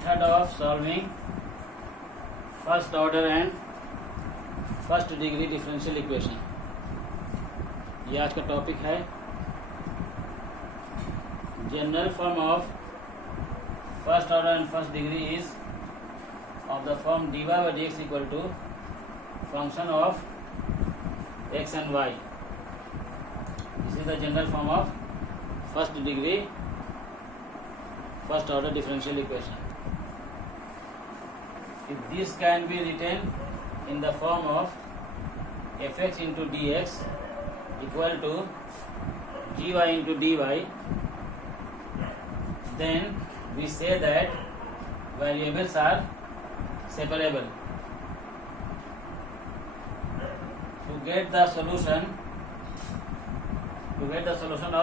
Method of solving first order and first degree differential equation. ये आज का topic है. General form of first order and first degree is of the form dy by dx equal to function of x and y. This is the general form of first degree first order differential equation. If this can be written in the form of fx into dx equal to gy into dy, then we say that variables are separable. To get the solution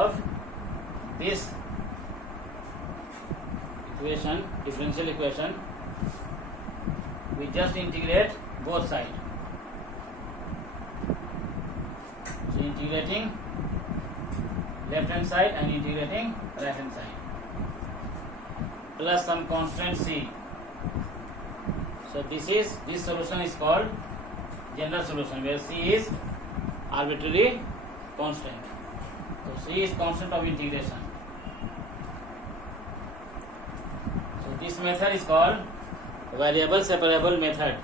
of this equation, differential equation, we just integrate both sides. So integrating left hand side and integrating right hand side plus some constant c. So this solution is called general solution, where c is arbitrary constant. So c is constant of integration. So this method is called variable separable method.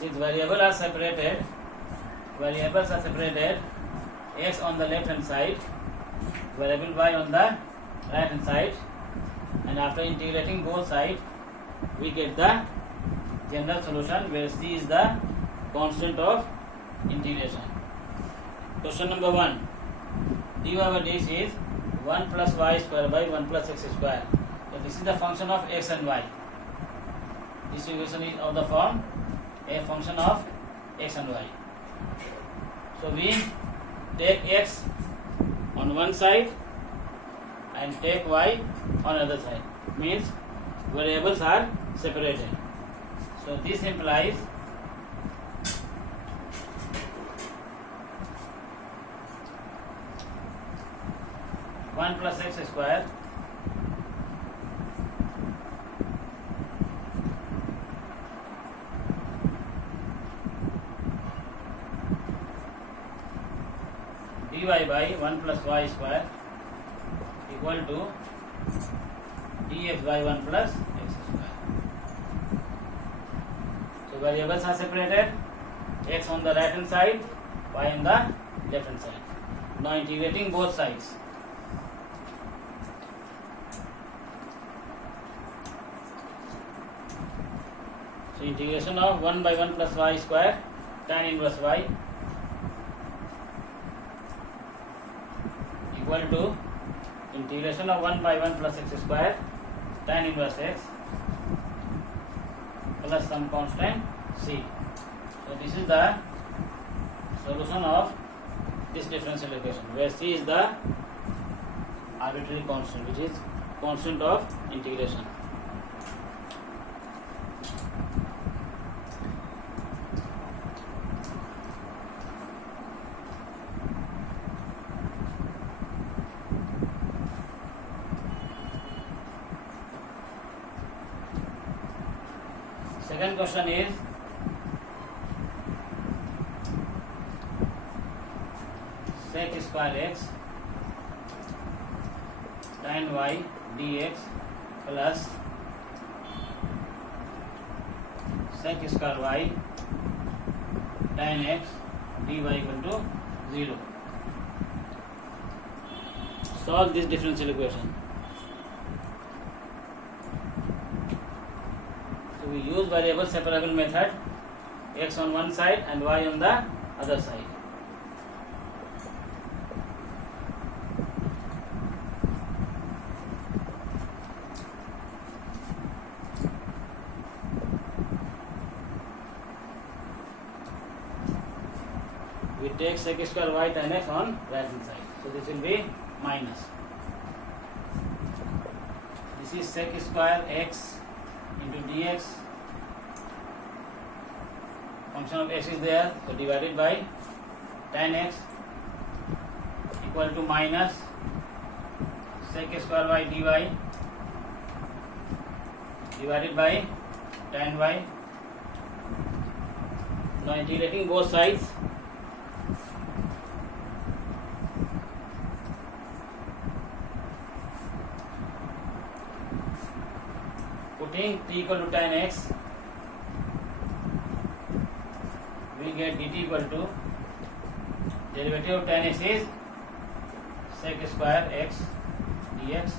Since variables are separated, x on the left hand side, variable y on the right hand side, and after integrating both sides, we get the general solution where c is the constant of integration. Question number 1. dy by dx is 1 plus y square by 1 plus x square. So this is the function of x and y. This equation is of the form a function of x and y. So we take x on one side and take y on other side. Means variables are separated. So this implies one plus x square dy by 1 plus y square equal to dx by 1 plus x square. So variables are separated, x on the right hand side, y on the left hand side. Now integrating both sides. So integration of 1 by 1 plus y square tan inverse y equal to integration of 1 by 1 plus x square tan inverse x plus some constant c. So this is the solution of this differential equation, where c is the arbitrary constant, which is constant of integration. Second question is sec square x tan y dx plus sec square y tan x dy equal to 0. Solve this differential equation. We use variable separable method, x on one side and y on the other side. We take sec square y tan x on right hand side. So this will be minus. This is sec square x into dx. Function of x is there, so divided by tan x equal to minus sec square y dy divided by tan y. Now integrating both sides, putting t equal to tan x, we get dt equal to derivative of tan x is sec square x dx.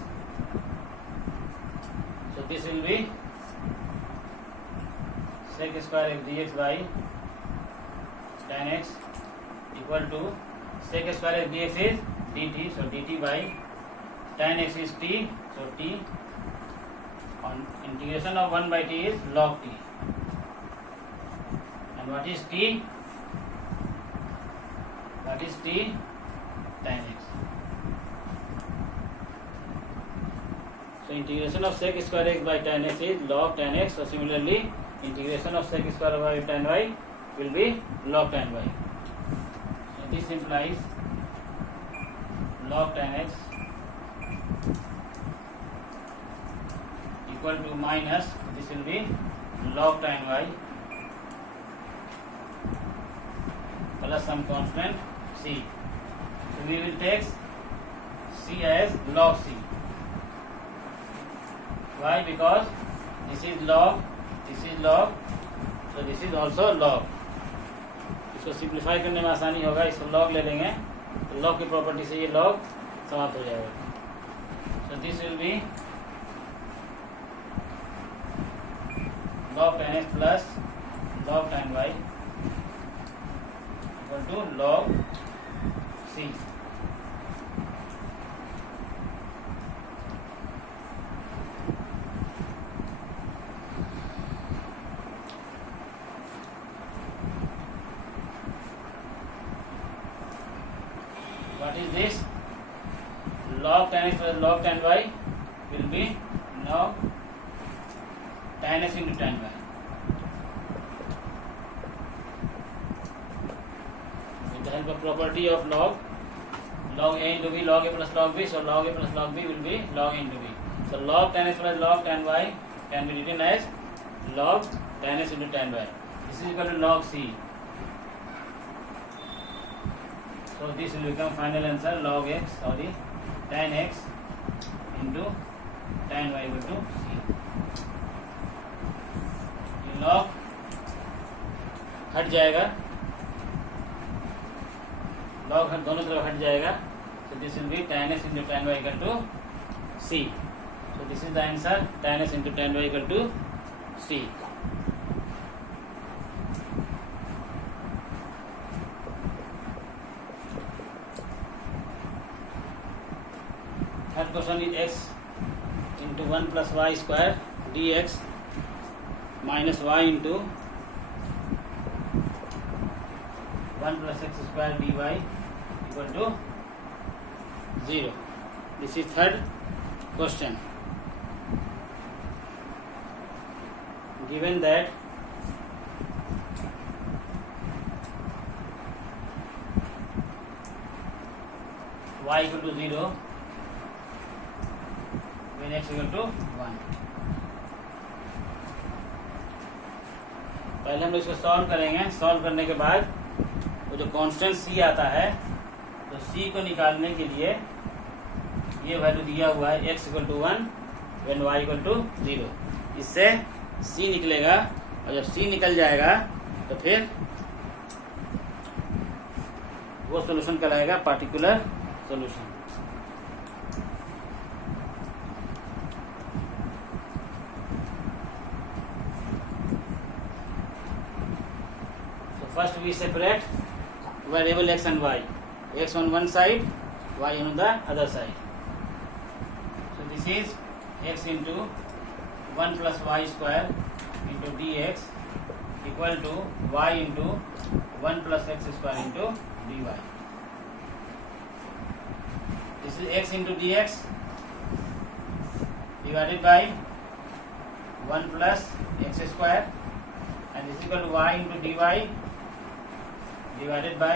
So this will be sec square x dx by tan x equal to sec square x dx is dt, so dt by tan x is t, so t on integration of 1 by t is log t. And what is t? What is t? Tan x. So integration of sec square x by tan x is log tan x. So similarly, integration of sec square by tan y will be log tan y. So this implies log tan x equal to minus, this will be log tan y plus some constant c. So we will take c as log c. Why? Because this is log, so this is also log. इसको simplify करने में आसानी होगा, इसको log ले लेंगे तो log की प्रॉपर्टी से ये log समाप्त हो जाएगा. So this will be log tan x plus log tan y equal to log c. What is this? Log tan x plus log tan y will be log tan x into tan y. With the help of property of log a into b, log a plus log b, so log a plus log b will be log a into b. So log tan x plus log tan y can be written as log tan x into tan y. This is equal to log c. So this will become final answer, log x, tan x into tan y equal to c. Log हट जाएगा, log दोनों तरफ हट जाएगा. So this will be tan x into tan y equal to c. So this is the answer, tan x into tan y equal to c. Third question is x into 1 plus y square dx minus y into 1 plus x square dy equal to 0. This is third question. Given that y equal to 0 when x equal to 1. पहले हम लोग इसको solve करेंगे. Solve करने के बाद वो जो कांस्टेंट c आता है, तो c को निकालने के लिए ये वैल्यू दिया हुआ है x equal to 1 when y equal to 0. इससे c निकलेगा और जब c निकल जाएगा तो फिर वो सॉल्यूशन कहलाएगा particular solution. First we separate variable x and y. X on one side, y on the other side. So this is x into 1 plus y square into dx equal to y into 1 plus x square into dy. This is x into dx divided by 1 plus x square, and this is equal to y into dy divided by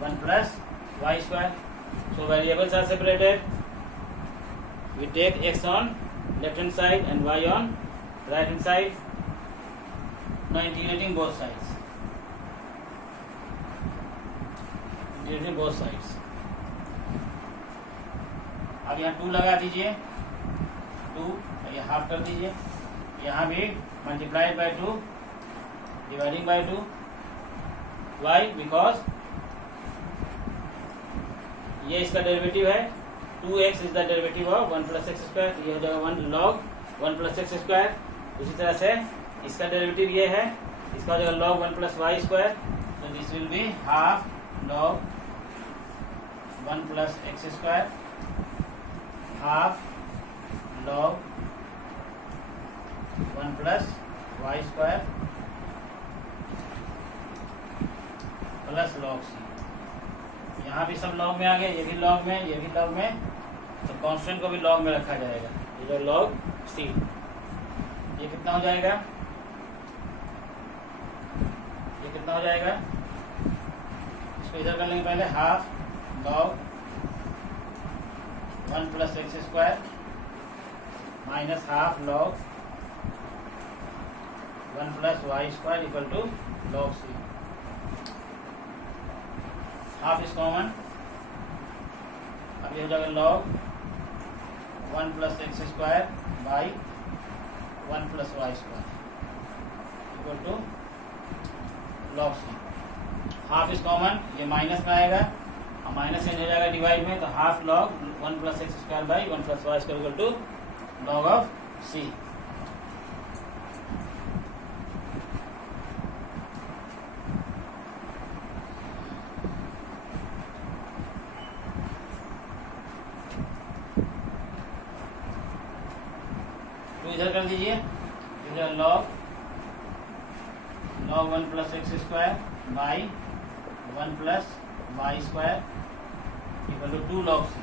1 plus y square. So variables are separated. We take x on left hand side and y on right hand side. Now integrating both sides. Integrating both sides. अब यहाँ 2 लगा दीजिए, 2 ये half कर दीजिए, यहाँ भी multiplied by 2, dividing by 2. Why? Because ये इसका डेरिवेटिव है, 2x is the derivative of 1 plus x square. ये हो जाएगा 1 log 1 प्लस एक्स स्क्वायर. उसी तरह से इसका डेरिवेटिव ये है, इसका हो जाएगा log 1 प्लस वाई स्क्वायर. तो this will be half log 1 plus x square, half log 1 plus y square plus log c. यहाँ भी सब log में आ गया, ये भी log में, ये भी log में, तो कांस्टेंट को भी log में रखा जाएगा. ये जो log c, ये कितना हो जाएगा, ये कितना हो जाएगा, इसको इधर कर लेंगे पहले. Half log 1 plus x square minus half log 1 plus y square equal to log c. Half is common, अब ये हो जाएगा log 1 plus x square by 1 plus y square equal to log c. Half is common, ये minus में आएगा और minus change हो जाएगा डिवाइड में, तो half log 1 plus x square by 1 plus y square equal to log of c. इधर कर दीजिए, इधर log 1 plus x square by 1 plus y square equal to 2 log c.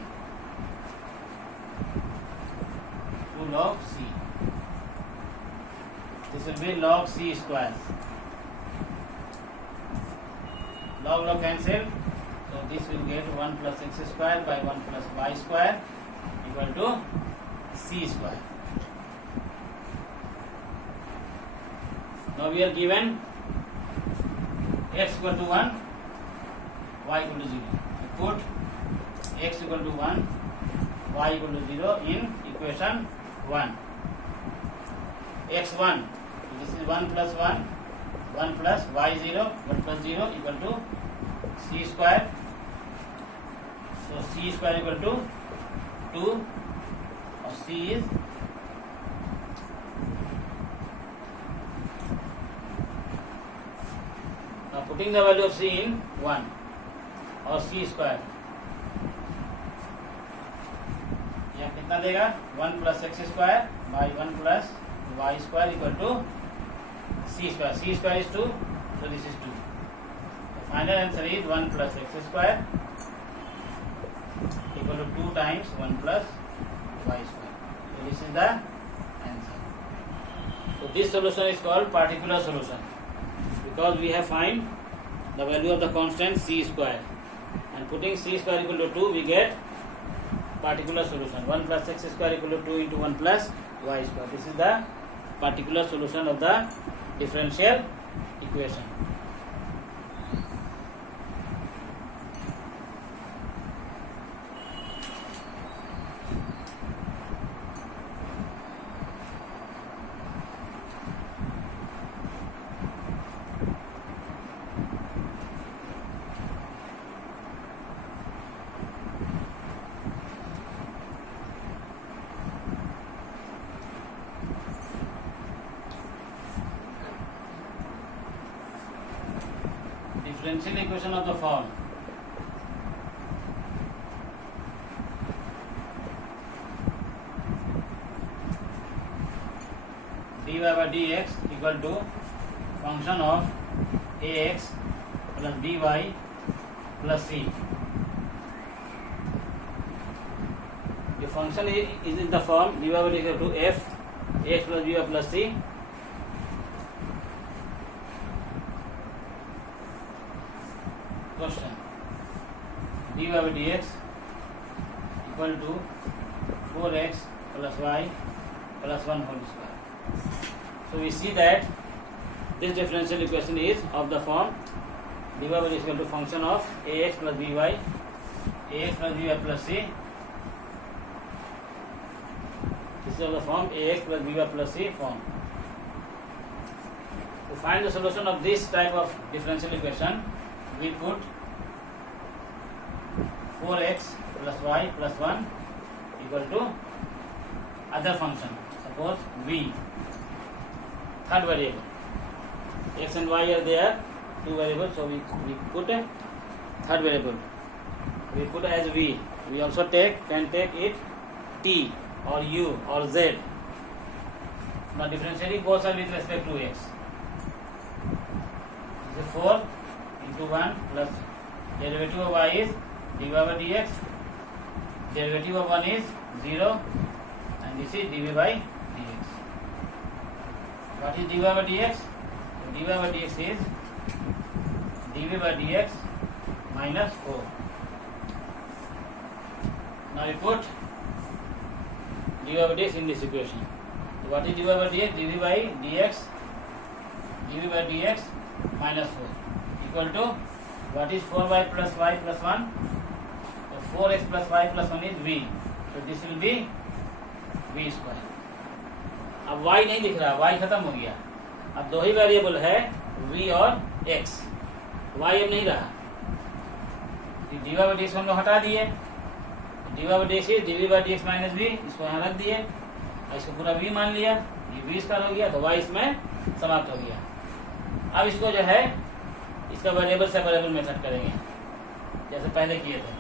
2 log c. This will be log c square. Log cancel, so this will get 1 plus x square by 1 plus y square equal to c square. Now we are given x equal to 1, y equal to 0. We put x equal to 1, y equal to 0 in equation 1. x1, this is 1 plus 1, 1 plus y0, 1 plus 0 equal to c square. So c square equal to 2, or c is putting the value of c in 1 और c square, यह कितना देगा, 1 plus x square by 1 plus y square equal to c square. C square is 2, so this is 2. The final answer is 1 plus x square equal to 2 times 1 plus y square. So this is the answer. So this solution is called particular solution, because we have find the value of the constant c square, and putting c square equal to 2 we get particular solution. 1 plus x square equal to 2 into 1 plus y square. This is the particular solution of the differential equation. Differential equation of the form dy by dx equal to function of ax plus by plus c. The function is in the form dy by dx equal to f ax plus by plus c. Question: dy by dx equal to 4x plus y plus 1 whole square. So we see that this differential equation is of the form dy by is equal to function of ax plus by, ax plus by plus c. This is of the form ax plus by plus c form. To find the solution of this type of differential equation, we put 4x plus y plus 1 equal to other function. Suppose v, third variable. X and y are there, two variables, so we put a third variable. We put as v. We also can take it t or u or z. Now differentiating both are with respect to x. This is 4 into 1 plus derivative of y is dy by dx. Derivative of 1 is 0 and this is dv by dx. What is dy by dx? dy by dx is dv by dx minus 4. Now we put dy by dx in this equation. What is dy by dx? dv by dx minus 4 equal to what is 4y plus y plus 1? So 4x plus y plus 1 is v. So this will be v square. अब y नहीं दिख रहा, y खत्म हो गया. अब दो ही variable है v और x. y अब नहीं रहा. dy by dx हम लोग हटा दिए. dy by dx is dv by dx minus v. इसको यहाँ रख दिए. इसको पूरा v मान लिया. ये v स्क्वायर हो गया तो y इसमें समाप्त हो गया. अब इसको जो है इसका वेरिएबल से वेरिएबल मेथड करेंगे जैसे पहले किए थे.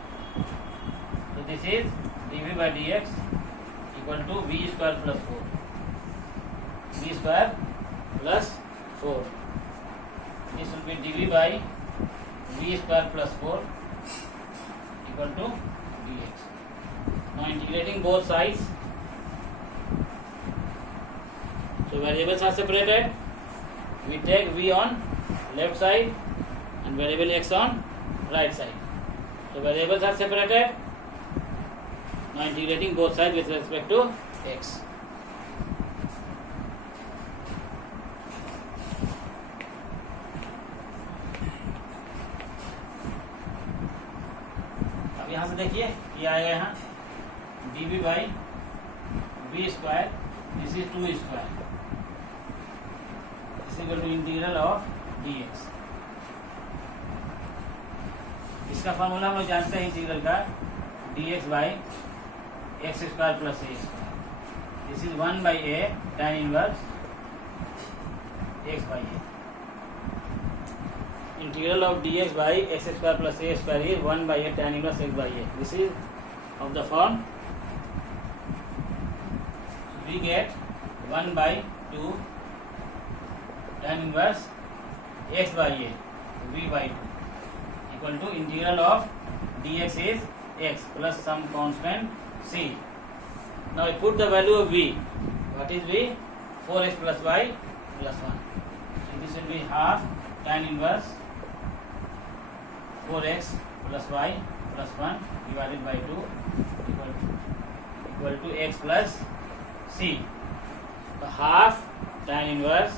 तो this is dv by dx equal to v square plus 4. v square plus 4. This will be dv by v square plus 4 equal to dx. Now integrating both sides. So variables are separated. We take v on left side and variable x on right side. So variables are separated. Now integrating both sides with respect to x. अब यहाँ से देखिए ये आएगा यहाँ dv by v square. This is 2 square. This is equal to integral of dx. इसका formula हम लोग जानते हैं इंटीग्रल का dx by x square plus a square. This is 1 by a tan inverse x by a. Integral of dx by x square plus a square is 1 by a tan inverse x by a. This is of the form we get 1 by 2 tan inverse x by a v by 2 equal to integral of dx is x plus some constant c. Now I put the value of v. What is v? 4x plus y plus 1. So this will be half tan inverse 4x plus y plus 1 divided by 2 equal to x plus c. तो half tan inverse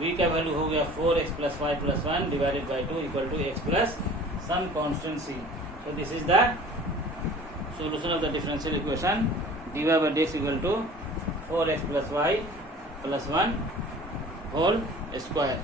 v का value हो गया 4x plus y plus 1 divided by 2 equal to x plus some constant c. So this is the solution of the differential equation dy by dx equal to 4x plus y plus 1 whole square.